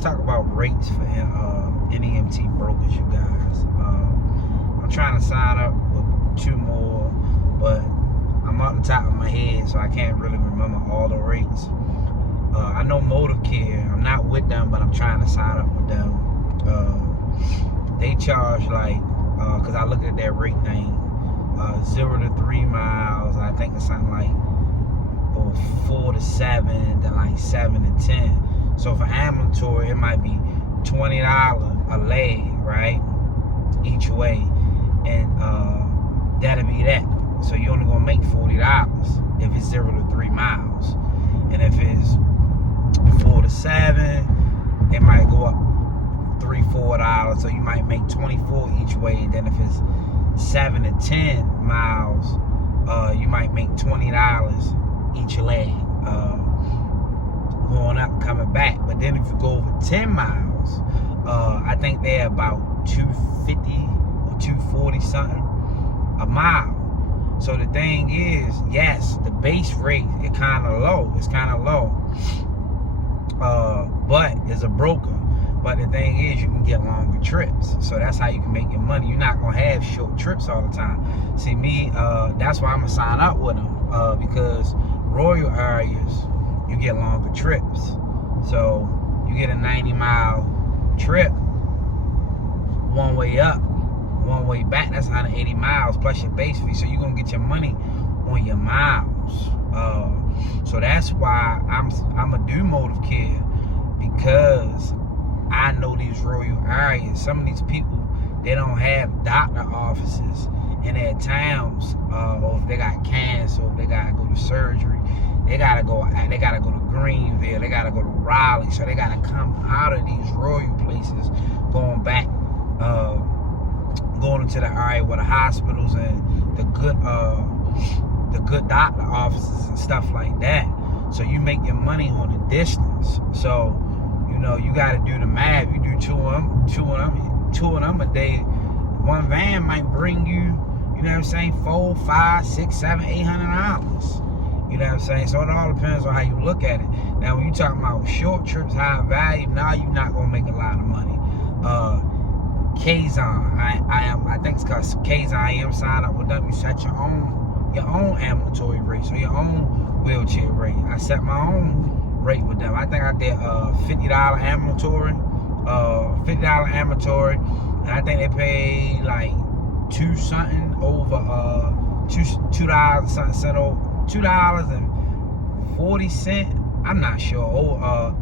talk about rates for NEMT brokers, you guys. I'm trying to sign up with 2 more, but I'm off the top of my head, so I can't really remember all the rates. I know Motive Care. I'm not with them, but I'm trying to sign up with them. They charge like, because I looked at their rate thing, 0 to 3 miles. I think it's something like 4 to 7, then like 7 to 10. So for ambulatory, it might be $20 a leg, right? Each way, and that'll be that. So you're only gonna make $40 if it's 0 to 3 miles, and if it's 4 to 7, it might go up $3-4. So you might make $24 each way. Then if it's 7 to 10 miles, you might make $20 each leg, going up, coming back. But then if you go over 10 miles, I think they're about $250 or $240 something a mile. So the thing is, yes, the base rate is kind of low. It's kind of low, but it's a broker. But the thing is, you can get longer trips. So that's how you can make your money. You're not gonna have short trips all the time. See me, that's why I'm gonna sign up with them, because rural areas, you get longer trips. So you get a 90-mile trip, one way up, one way back. That's 180 miles plus your base fee. So you're gonna get your money on your miles. So that's why I'm gonna do Motive Care, because I know these rural areas. Some of these people, they don't have doctor offices in their towns, or if they got cancer, or if they gotta go to surgery, they gotta go to Greenville, they gotta go to Raleigh. So they gotta come out of these rural places, going back, going into the area where the hospitals and the good doctor offices and stuff like that. So you make your money on the distance. So you know, you got to do the math. You do two of them a day. One van might bring you, you know what I'm saying, $400, $500, $600, $700, $800. You know what I'm saying? So it all depends on how you look at it. Now, when you talking about short trips, high value, now you're not gonna make a lot of money. Kazon, I think it's called Kazon. I am signed up with them. You set your own ambulatory rate, so your own wheelchair rate. I set my own rate with them. I think I did $50 ambulatory, and I think they pay like $2 something over $2 something over $2.40. I'm not sure,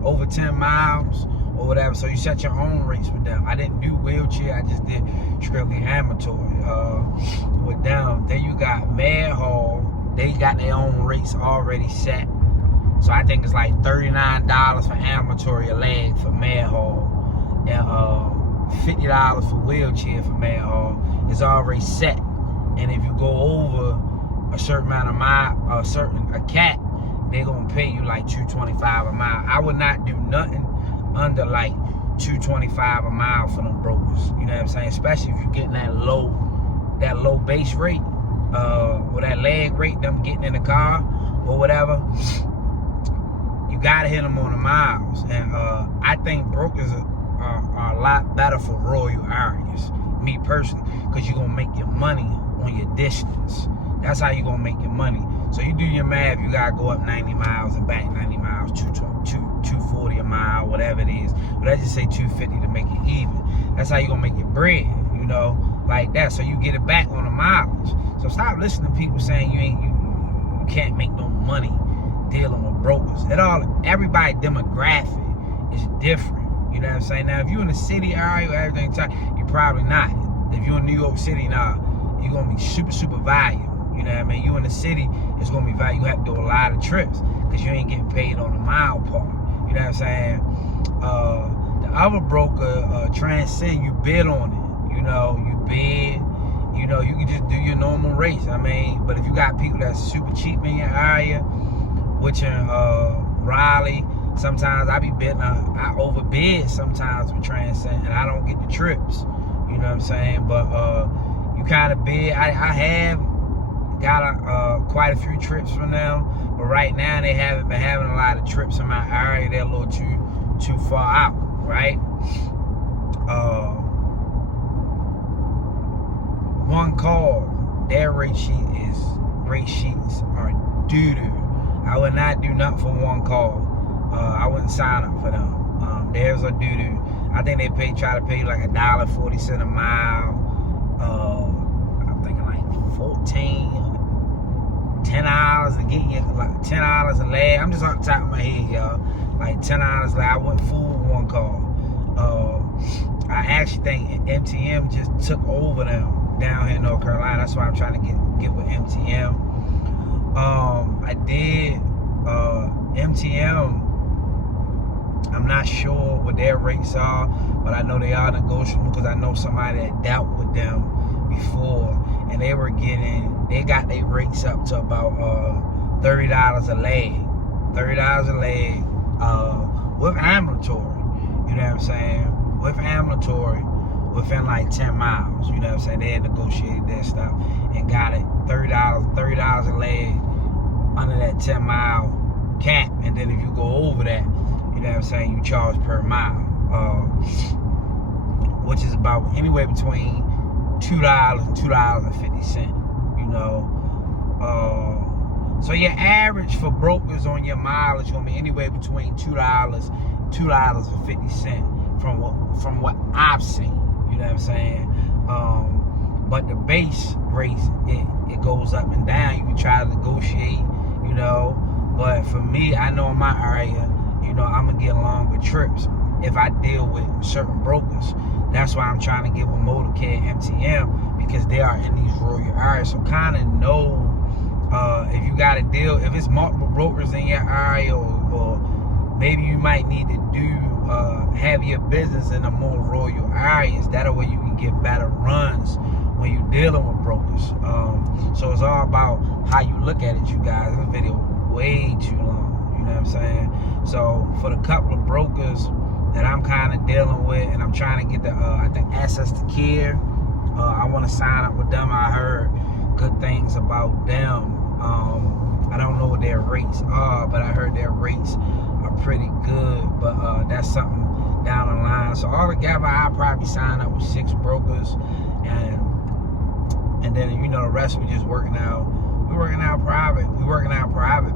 over 10 miles or whatever. So you set your own rates with them. I didn't do wheelchair. I just did strictly ambulatory with them. Then you got Med Hall. They got their own rates already set. So I think it's like $39 for ambulatory a leg for Med Hall, and $50 for wheelchair for Med Hall. It's already set. And if you go over a certain amount of mile, a cap, they're gonna pay you like $225 a mile. I would not do nothing under like $225 a mile for them brokers. You know what I'm saying? Especially if you're getting that low base rate, or that leg rate, them getting in the car or whatever. You gotta hit them on the miles, and I think brokers are a lot better for rural areas, me personally, because you're gonna make your money on your distance. That's how you're gonna make your money. So you do your math, you gotta go up 90 miles and back 90 miles, 240 a mile, whatever it is. But I just say 250 to make it even. That's how you're gonna make your bread, you know, like that. So you get it back on the mileage. So stop listening to people saying you can't make no money dealing with brokers. Everybody demographic is different. You know what I'm saying? Now, if you're in the city area or everything, you probably not. If you're in New York City now, you're gonna be super value. You know what I mean? You in the city, it's gonna be value. You have to do a lot of trips because you ain't getting paid on the mile part. You know what I'm saying? The other broker, Transcend, you bid on it. You know, you bid. You know, you can just do your normal rates. I mean, but if you got people that's super cheap in your area, which in Raleigh, sometimes I be bidding, I overbid sometimes with Transcend, and I don't get the trips. You know what I'm saying? But you kind of bid. I have got quite a few trips from them, but right now they haven't been having a lot of trips in my area. They're a little too far out. right? One call, their rate sheets are doo-doo. I would not do nothing for one call. I wouldn't sign up for them. Theirs are doo-doo. I think they try to pay like $1.40 a mile. I'm thinking like $10 to get you, like $10 a leg. I'm just on the top of my head, y'all. Like $10 a leg. I wouldn't fool with one call. I actually think MTM just took over them down here in North Carolina. That's why I'm trying to get with MTM. I did MTM. I'm not sure what their rates are, but I know they are negotiable because I know somebody that dealt with them before, and they got their rates up to about $30 a leg. $30 a leg with ambulatory. You know what I'm saying? With ambulatory, within like 10 miles. You know what I'm saying? They had negotiated that stuff and got it $30 a leg under that 10-mile cap. And then if you go over that, you know what I'm saying, you charge per mile, which is about anywhere between $2 and $2.50. You know, so your average for brokers on your mileage gonna be anywhere between $2 and $2.50 from what I've seen. You know what I'm saying? But the base rates, it goes up and down. You can try to negotiate, you know. But for me, I know in my area, you know, I'm gonna get along with trips if I deal with certain brokers. That's why I'm trying to get with Motorcare MTM, because they are in these rural areas. So kind of know if you got a deal, if it's multiple brokers in your area, or maybe you might need to do have your business in the more rural areas. That way you can get better runs when you're dealing with brokers. So it's all about how you look at it, you guys. This video way too long, you know what I'm saying? So for the couple of brokers that I'm kind of dealing with, and I'm trying to get the, I think Access to Care, I want to sign up with them. I heard good things about them. I don't know what their rates are, but I heard their rates are pretty good, but that's something down the line. So altogether, I'll probably sign up with 6 brokers, and then, you know, the rest we just working out. We're working out private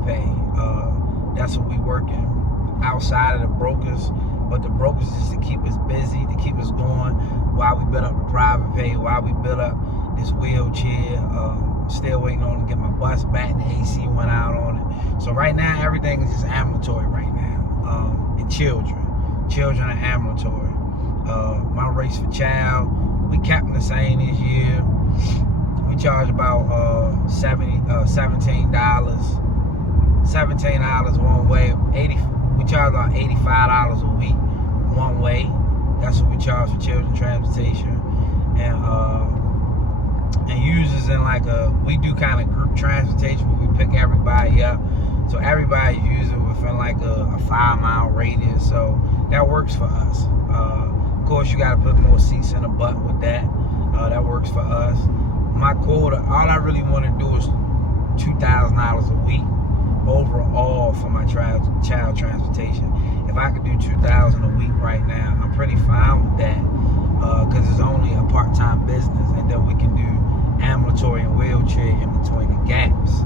pay. That's what we working outside of the brokers. But the brokers is to keep us busy, to keep us going while we build up the private pay, while we build up this wheelchair. Still waiting on to get my bus back. The AC went out on it. So right now, everything is just ambulatory right now. And children are ambulatory. My rates for child, we kept them the same this year. We charge about $17 one way. We charge about $85 a week one way. That's what we charge for children transportation. And users in like we do kind of group transportation where we pick everybody up. So everybody using within like a 5-mile radius. So that works for us. Of course, you got to put more seats in the butt with that. That works for us. My quota, all I really want to do is $2,000 a week overall for my child transportation. If I could do $2,000 a week right now, I'm pretty fine with that, because it's only a part-time business, and then we can do ambulatory and wheelchair in between the gaps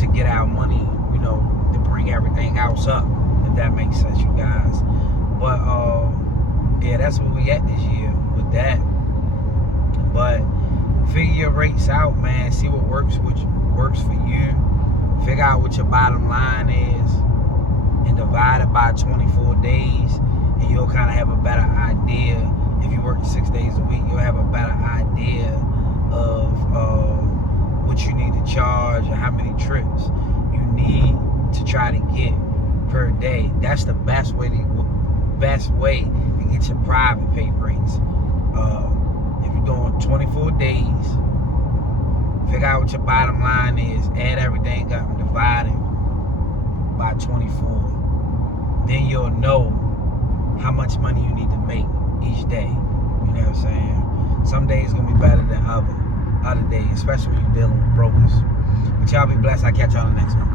to get our money, you know, to bring everything else up, if that makes sense, you guys. But yeah, that's where we at this year with that. But figure your rates out, man. See what works for you. Figure out what your bottom line is and divide it by 24 days, and you'll kind of have a better idea. If you work 6 days a week, you'll have a better idea of what you need to charge and how many trips you need to try to get per day. That's the best way to get your private pay rates. If you're doing 24 days, figure out what your bottom line is, add everything up and divide it by 24. Then you'll know how much money you need to make each day. You know what I'm saying? Some days gonna be better than other days, especially when you're dealing with brokers. But y'all be blessed. I'll catch y'all on the next one.